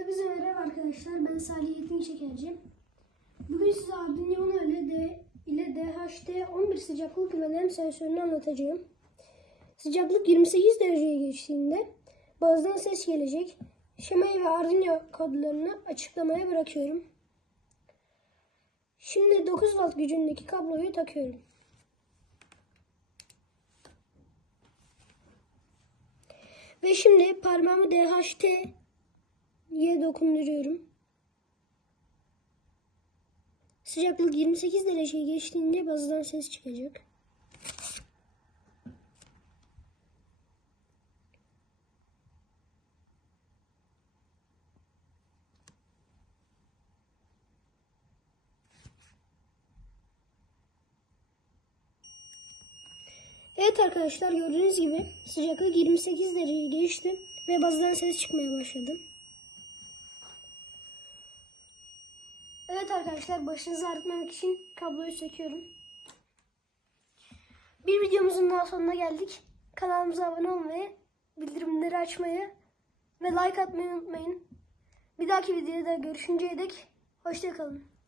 Hepinize merhaba arkadaşlar. Ben Salih Yetin Şekerci. Bugün size Uno ile D ile DHT 11 sıcaklık ve nem sensörünü anlatacağım. Sıcaklık 28 dereceye geçtiğinde bazıdan ses gelecek. Şemayı ve Arduino kodlarını açıklamaya bırakıyorum. Şimdi 9 volt gücündeki kabloyu takıyorum. Ve şimdi parmağımı DHT'ye dokunduruyorum. Sıcaklık 28 dereceye geçtiğinde bazıdan ses çıkacak. Evet arkadaşlar gördüğünüz gibi sıcaklık 28 derece geçti ve bazıdan ses çıkmaya başladı. Evet arkadaşlar başınızı ağrıtmamak için kabloyu söküyorum. Bir videomuzun daha sonuna geldik. Kanalımıza abone olmayı, bildirimleri açmayı ve like atmayı unutmayın. Bir dahaki videoda görüşünceye dek hoşçakalın.